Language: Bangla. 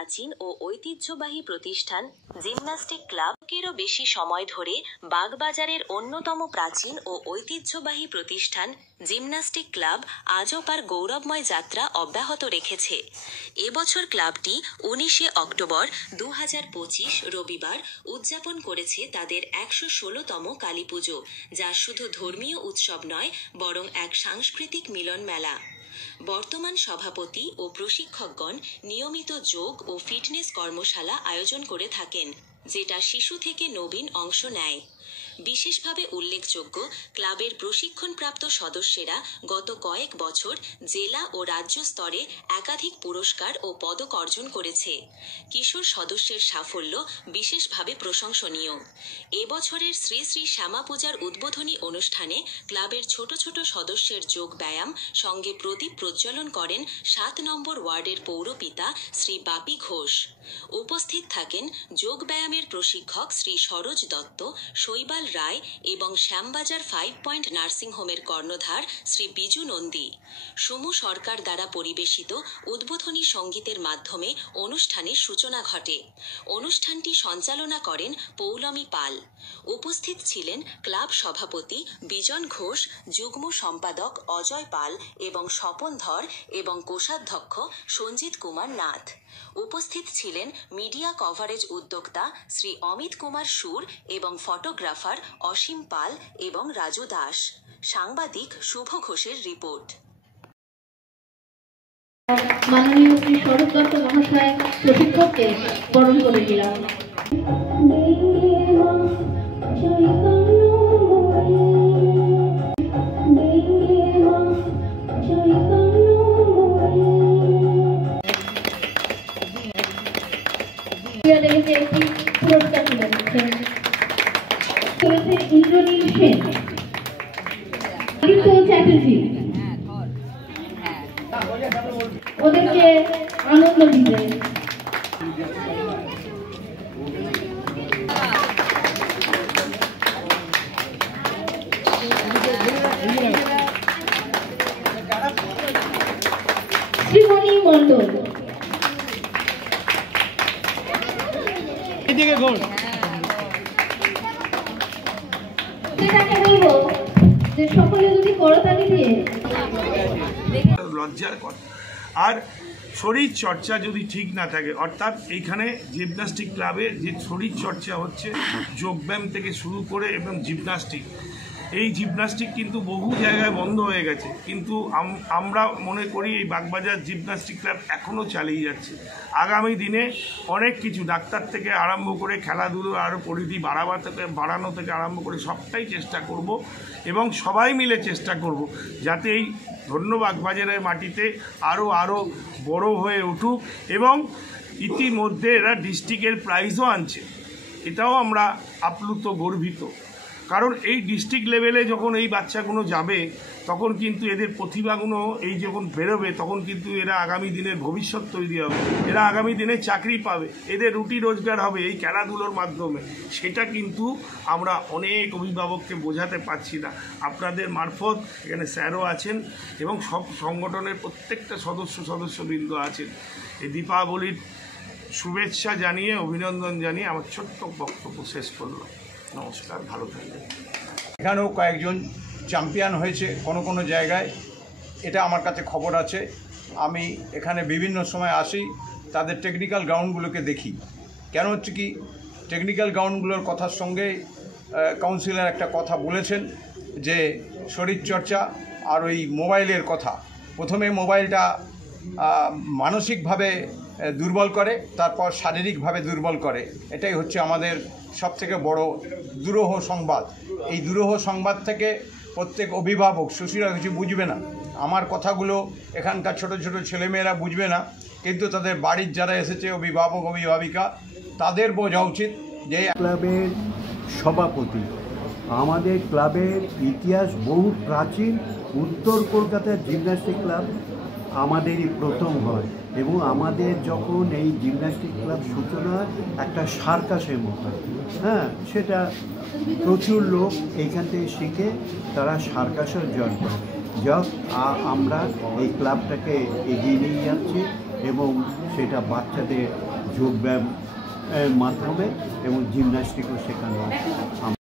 প্রাচীন ও ঐতিহ্যবাহী প্রতিষ্ঠান জিমন্যাস্টিক ক্লাবকেরও বেশি সময় ধরে বাগবাজারের অন্যতম প্রাচীন ও ঐতিহ্যবাহী প্রতিষ্ঠান জিমন্যাস্টিক ক্লাব আজও তার গৌরবময় যাত্রা অব্যাহত রেখেছে। এবছর ক্লাবটি 19শে অক্টোবর 2025 রবিবার উদযাপন করেছে তাদের 116তম কালীপুজো, যা শুধু ধর্মীয় উৎসব নয় বরং এক সাংস্কৃতিক মিলন মেলা। বর্তমান সভাপতি ও প্রশিক্ষকগণ নিয়মিত যোগ ও ফিটনেস কর্মশালা আয়োজন করে থাকেন, যেটা শিশু থেকে নবীন অংশ নেয়। বিশেষভাবে উল্লেখযোগ্য, ক্লাবের প্রশিক্ষণপ্রাপ্ত সদস্যেরা গত কয়েক বছর জেলা ও রাজ্য স্তরে একাধিক পুরস্কার ও পদক অর্জন করেছে। কিশোর সদস্যের সাফল্য বিশেষভাবে প্রশংসনীয়। এবছরের শ্রী শ্রী শ্যামা পূজার উদ্বোধনী অনুষ্ঠানে ক্লাবের ছোট ছোট সদস্যের যোগ ব্যায়াম সঙ্গে প্রদীপ প্রজ্বলন করেন 7 নম্বর ওয়ার্ডের পৌরপিতা শ্রী বাপি ঘোষ। উপস্থিত থাকেন যোগ ব্যায়ামের প্রশিক্ষক শ্রী সরোজ দত্ত, শৈবাল রায় এবং শ্যামবাজার 5 পয়েন্ট নার্সিংহোমের কর্ণধার শ্রী বিজু নন্দী। সমু সরকার দ্বারা পরিবেশিত উদ্বোধনী সঙ্গীতের মাধ্যমে অনুষ্ঠানের সূচনা ঘটে। অনুষ্ঠানটি সঞ্চালনা করেন পৌলমী পাল। উপস্থিত ছিলেন ক্লাব সভাপতি বিজন ঘোষ, যুগ্ম সম্পাদক অজয় পাল এবং স্বপন ধর এবং কোষাধ্যক্ষ সঞ্জিত কুমার নাথ। উপস্থিত ছিলেন মিডিয়া কভারেজ উদ্যোক্তা শ্রী অমিত কুমার সুর এবং ফটোগ্রাফার অসীম পাল এবং রাজু দাস। সাংবাদিক শুভ ঘোষের রিপোর্ট। মাননীয় শ্রী সরোজ দত্ত মহাশয় প্রশিক্ষককে বরণ করে দিলাম। একটি পুরস্কার তুলে দিচ্ছেন ইন্দ্রনীল সেন, চ্যাটার্জি। ওদেরকে আনন্দ দিবে। শ্রীমণি মণ্ডল, সকলে যদি করতালি দিয়ে লজ্জার কথা। আর শরীর চর্চা যদি ঠিক না থাকে, অর্থাৎ এইখানে জিমন্যাস্টিক ক্লাবে যে শরীর চর্চা হচ্ছে যোগব্যায়াম থেকে শুরু করে এবং জিমন্যাস্টিক, এই জিমন্যাস্টিক কিন্তু বহু জায়গায় বন্ধ হয়ে গেছে, কিন্তু আমরা মনে করি এই বাগবাজার জিমন্যাস্টিক ক্লাব এখনও চালিয়ে যাচ্ছে। আগামী দিনে অনেক কিছু ডাক্তার থেকে আরম্ভ করে খেলাধুলো আরও পরিধি বাড়ানো থেকে আরম্ভ করে সবটাই চেষ্টা করব এবং সবাই মিলে চেষ্টা করব যাতে এই ধন্য বাগবাজারের মাটিতে আরও বড় হয়ে উঠুক। এবং ইতিমধ্যে এরা ডিস্ট্রিক্টের প্রাইজও আনছে, এটাও আমরা আপ্লুত গর্বিত। কারণ এই ডিস্ট্রিক্ট লেভেলে যখন এই বাচ্চাগুলো যাবে তখন কিন্তু এদের প্রতিভাগুলো এই যখন বেরোবে তখন কিন্তু এরা আগামী দিনের ভবিষ্যৎ তৈরি হবে, এরা আগামী দিনে চাকরি পাবে, এদের রুটি রোজগার হবে এই খেলাধুলোর মাধ্যমে। সেটা কিন্তু আমরা অনেক অভিভাবককে বোঝাতে পারছি না। আপনাদের মারফত এখানে স্যারও আছেন এবং সব সংগঠনের প্রত্যেকটা সদস্যবৃন্দ আছেন। এই দীপাবলির শুভেচ্ছা জানিয়ে অভিনন্দন জানিয়ে আমার ছোট্ট বক্তব্য শেষ করলাম। নমস্কার, ভালো থাকবেন। এখানেও কয়েকজন চ্যাম্পিয়ন হয়েছে কোনো জায়গায়, এটা আমার কাছে খবর আছে। আমি এখানে বিভিন্ন সময় আসি, তাদের টেকনিক্যাল গ্রাউন্ডগুলোকে দেখি। কেন হচ্ছে কি, টেকনিক্যাল গ্রাউন্ডগুলোর কথার সঙ্গে কাউন্সিলর একটা কথা বলেছেন যে শরীরচর্চা আর ওই মোবাইলের কথা। প্রথমে মোবাইলটা মানসিকভাবে দুর্বল করে, তারপর শারীরিকভাবে দুর্বল করে। এটাই হচ্ছে আমাদের সবথেকে বড় দুরূহ সংবাদ। এই দুরূহ সংবাদ থেকে প্রত্যেক অভিভাবক শিশুরা কিছু বুঝবে না। আমার কথাগুলো এখানকার ছোট ছোট ছেলেমেয়েরা বুঝবে না, কিন্তু তাদের বাড়ির যারা এসেছে অভিভাবক অভিভাবিকা তাদের বোঝা উচিত যে ক্লাবের সভাপতি। আমাদের ক্লাবের ইতিহাস বহু প্রাচীন। উত্তর কলকাতার জিমন্যাস্টিক ক্লাব আমাদেরই প্রথম হয় এবং আমাদের যখন এই জিমন্যাস্টিক ক্লাব সূচনা একটা সার্কাসের মতো, সেটা প্রচুর লোক এইখান থেকে শিখে তারা সার্কাসের জয়েন করে। আমরা এই ক্লাবটাকে এগিয়ে নিয়ে যাচ্ছি এবং সেটা বাচ্চাদের যোগব্যায়াম মাধ্যমে এবং জিমন্যাস্টিকও শেখানো